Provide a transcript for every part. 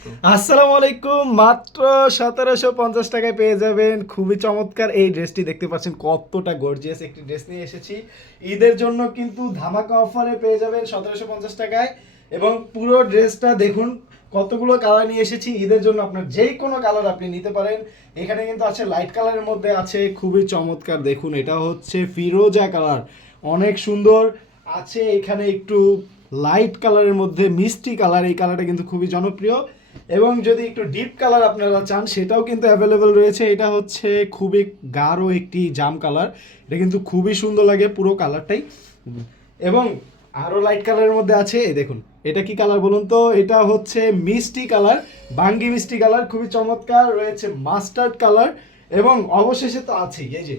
আসসালামু আলাইকুম। মাত্র 1750 টাকায় পেয়ে যাবেন খুবই চমৎকার এই ড্রেসটি। দেখতে পাচ্ছেন কতটা গর্জিয়াস একটি ড্রেস নিয়ে এসেছি। ঈদের জন্য কিন্তু ধামাকা অফারে পেয়ে যাবেন 1750 টাকায়। এবং পুরো ড্রেসটা দেখুন কতগুলো কালার নিয়ে এসেছি ঈদের জন্য, আপনার যেই কোনো কালার আপনি নিতে পারেন। এখানে কিন্তু আছে লাইট কালারের মধ্যে আছে খুবই চমৎকার, দেখুন এটা হচ্ছে ফিরোজা কালার, অনেক সুন্দর আছে। এখানে একটু লাইট কালারের মধ্যে মিষ্টি কালার, এই কালারটা কিন্তু খুবই জনপ্রিয়। এবং যদি একটু ডিপ কালার আপনারা চান সেটাও কিন্তু অ্যাভেলেবেল রয়েছে। এটা হচ্ছে খুবই গাঢ় একটি জাম কালার, এটা কিন্তু খুবই সুন্দর লাগে পুরো কালারটাই। এবং আরও লাইট কালারের মধ্যে আছে, এই দেখুন এটা কি কালার বলুন তো, এটা হচ্ছে মিষ্টি কালার, বাঙ্গি মিষ্টি কালার, খুবই চমৎকার রয়েছে মাস্টার্ড কালার। এবং অবশেষে তো আছেই এই যে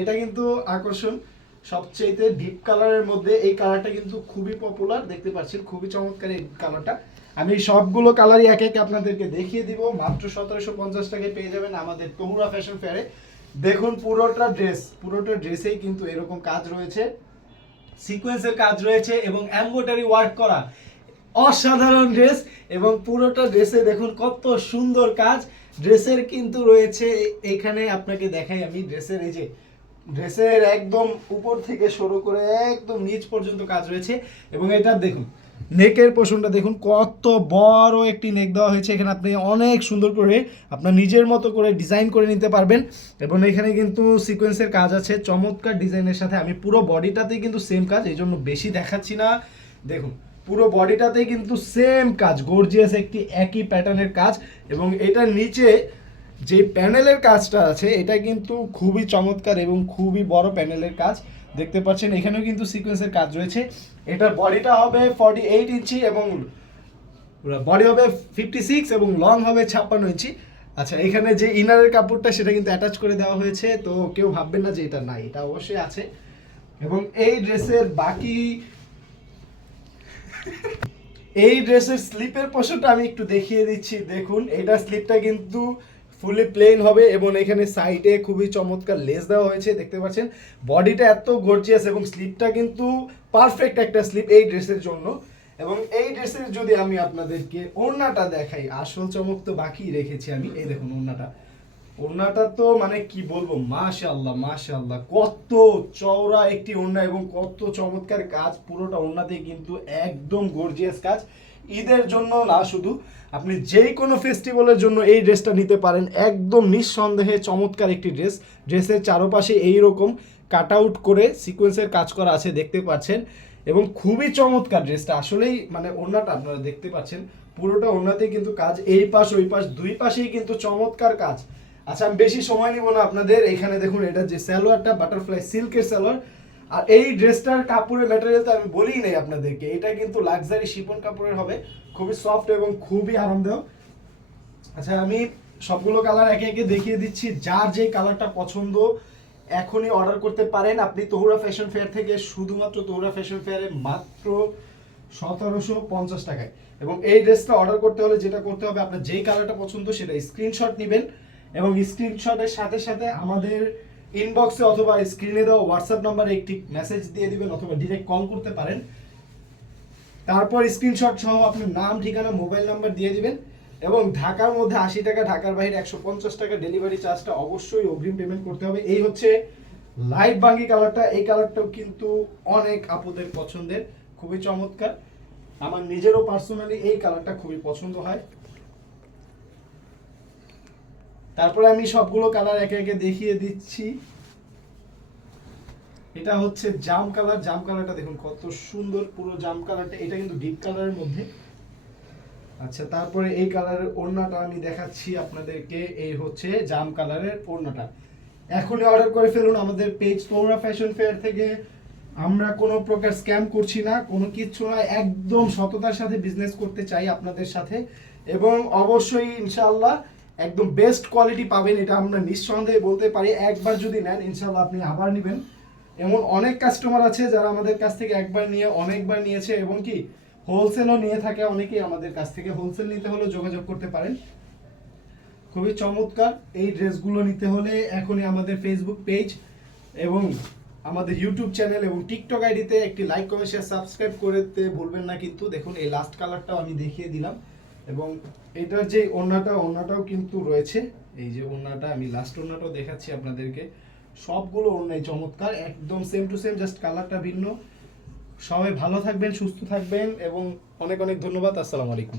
এটা কিন্তু আকর্ষণ, সবচেয়ে ডিপ কালারের মধ্যে এই কালারটা কিন্তু খুবই পপুলার, দেখতে পাচ্ছেন খুবই চমৎকার এই কালারটা। আমি সবগুলো কালারই একে একে আপনাদেরকে দেখিয়ে দিব। মাত্র 1750 টাকায় পেয়ে যাবেন আমাদের তহুরা ফ্যাশন ফেয়ারে। দেখুন পুরোটা ড্রেসেই কিন্তু এরকম কাজ রয়েছে, সিকোয়েন্সের কাজ রয়েছে এবং এমব্রয়ডারি ওয়ার্ক করা, অসাধারণ ড্রেস। এবং পুরোটা ড্রেসে দেখুন কত সুন্দর কাজ। ড্রেসের কিন্তু রয়েছে এখানে আপনাকে দেখাই আমি, ড্রেসের এই যে ড্রেসের একদম উপর থেকে শুরু করে একদম নিচ পর্যন্ত কাজ রয়েছে। এবং এটা দেখুন নেকের পোর্শনটা দেখুন কত বড় একটি নেক দেওয়া হয়েছে। এখানে আপনি অনেক সুন্দর করে আপনার নিজের মতো করে ডিজাইন করে নিতে পারবেন। এবং এখানে কিন্তু সিকোয়েন্সের কাজ আছে চমৎকার ডিজাইনের সাথে। আমি পুরো বডিটাতেই কিন্তু সেম কাজ, এই জন্য বেশি দেখাচ্ছি না। দেখুন পুরো বডিটাতেই কিন্তু সেম কাজ, গর্জিয়াস একটি একই প্যাটার্নের কাজ। এবং এটার নিচে যে প্যানেলের কাজটা আছে এটা কিন্তু খুবই চমৎকার এবং খুবই বড় প্যানেলের কাজ, দেখতে পাচ্ছেন এখানেও কিন্তু সিকোয়েন্সের কাজ রয়েছে। এটার বডিটা হবে 48 ইঞ্চি এবং বডি হবে 56 এবং লং হবে 56 ইঞ্চি। আচ্ছা, এখানে যে ইনারের কাপড়টা সেটা কিন্তু অ্যাটাচ করে দেওয়া হয়েছে, তো কেউ ভাববেন না যে এটা নাই, এটা অবশ্যই আছে। এবং এই ড্রেসের স্লিপের পোর্শনটা আমি একটু দেখিয়ে দিচ্ছি। দেখুন এটা স্লিপটা কিন্তু ফুলি প্লেন হবে এবং এখানে সাইডে খুবই চমৎকার লেস দেওয়া হয়েছে, দেখতে পাচ্ছেন বডিটা এত গর্জিয়াস এবং স্লিপটা কিন্তু পারফেক্ট একটা স্লিপ এই ড্রেসের জন্য। এবং এই ড্রেসের যদি আমি আপনাদেরকে ওড়নাটা দেখাই, আসল চমক তো বাকি রেখেছি আমি। এই দেখুন ওড়নাটা তো মানে কি বলবো, মাশাআল্লাহ মাশাআল্লাহ, কত চওড়া একটি ওড়না এবং কত চমৎকার কাজ পুরোটা ওড়নাতে কিন্তু একদম গর্জিয়াস কাজ। ঈদের জন্য না, শুধু আপনি যেই কোনো ফেস্টিভ্যালের জন্য এই ড্রেসটা নিতে পারেন, একদম নিঃসন্দেহে চমৎকার একটি ড্রেস। ড্রেসের চারপাশে এইরকম কাট আউট করে সিকোয়েন্সের কাজ করা আছে, দেখতে পাচ্ছেন। এবং খুবই চমৎকার ড্রেসটা, আসলেই মানে ওড়নাটা আপনারা দেখতে পাচ্ছেন পুরোটা ওড়নাতে কিন্তু কাজ, এই পাশ ওই পাশ দুই পাশেই কিন্তু চমৎকার কাজ। আচ্ছা, আমি বেশি সময় নিব না আপনাদের। এখানে দেখুন এটা যে সালোয়ারটা বাটারফ্লাই সিল্কের সালোয়ার। আর এই ড্রেসটার কাপড়ের ম্যাটেরিয়াল তো আমি বলিই নাই আপনাদেরকে, এটা কিন্তু লাক্সারি শিফন কাপড়ের হবে, খুবই সফট এবং খুবই আরামদায়ক। আচ্ছা, আমি সবগুলো কালার একে একে দেখিয়ে দিচ্ছি। যার যে কালারটা পছন্দ এখনই অর্ডার করতে পারেন আপনি তহুরা ফ্যাশন ফেয়ার থেকে, শুধুমাত্র তহুরা ফ্যাশন ফেয়ারে মাত্র 1750 টাকায়। এবং এই ড্রেসটা অর্ডার করতে হলে যেটা করতে হবে, আপনার যেই কালারটা পছন্দ সেটা স্ক্রিনশট নেবেন এবং স্ক্রিনশটের সাথে সাথে আমাদের ইনবক্সে অথবা স্ক্রিনে দেওয়া হোয়াটসঅ্যাপ নাম্বারে একটি মেসেজ দিয়ে দিবেন অথবা ডিরেক্ট কল করতে পারেন। তারপর স্ক্রিনশট সহ আপনার নাম, ঠিকানা, মোবাইল নাম্বার দিয়ে দিবেন। এবং ঢাকার মধ্যে 80 টাকা, ঢাকার বাইরে 150 টাকা ডেলিভারি চার্জটা অবশ্যই অগ্রিম পেমেন্ট করতে হবে। এই হচ্ছে লাইট বাঙ্গি কালারটা, এই কালারটাও কিন্তু অনেক আপুদের পছন্দের, খুবই চমৎকার। আমার নিজেরও পার্সোনালি এই কালারটা খুবই পছন্দ হয়। তারপরে আমি সবগুলো কালার একে একে দেখিয়ে দিচ্ছি। এটা হচ্ছে জাম কালার, জাম কালারটা দেখুন কত সুন্দর, পুরো জাম কালারটা, এটা কিন্তু ডিপ কালারের মধ্যে। আচ্ছা, তারপরে এই কালারের ওড়নাটা আমি দেখাচ্ছি আপনাদেরকে, এই হচ্ছে জাম কালারের ওড়নাটা। এখনই অর্ডার করে ফেলুন আমাদের পেজ তহুরা ফ্যাশন ফেয়ার থেকে। আমরা কোনো প্রকার স্ক্যাম করছি না, কোনো কিছু না, একদম সততার সাথে বিজনেস করতে চাই আপনাদের সাথে। এবং অবশ্যই ইনশাআল্লাহ একদম বেস্ট কোয়ালিটি পাবেন, এটা আমরা নিঃসন্দেহে বলতে পারি। একবার যদি নেন ইনশাআল্লাহ আপনি আবার নেবেন। এমন অনেক কাস্টমার আছে যারা আমাদের কাছ থেকে একবার নিয়ে অনেকবার নিয়েছে এবং কি হোলসেলও নিয়ে থাকে অনেকেই আমাদের কাছ থেকে। হোলসেল নিতে হলে যোগাযোগ করতে পারেন। খুবই চমৎকার এই ড্রেসগুলো নিতে হলে এখনই আমাদের ফেসবুক পেজ এবং আমাদের ইউটিউব চ্যানেল এবং টিকটক আইডিতে একটি লাইক, কমেন্ট, শেয়ার, সাবস্ক্রাইব করতে ভুলবেন না কিন্তু। দেখুন এই লাস্ট কালারটাও আমি দেখিয়ে দিলাম, এবং এটার যে ওড়নাটাও কিন্তু রয়েছে। এই যে ওড়নাটা, আমি লাস্ট ওড়নাটাও দেখাচ্ছি আপনাদেরকে। সবগুলো ওড়নাই চমৎকার, একদম সেম টু সেম, জাস্ট কালারটা ভিন্ন। সবাই ভালো থাকবেন, সুস্থ থাকবেন এবং অনেক অনেক ধন্যবাদ। আসসালামু আলাইকুম।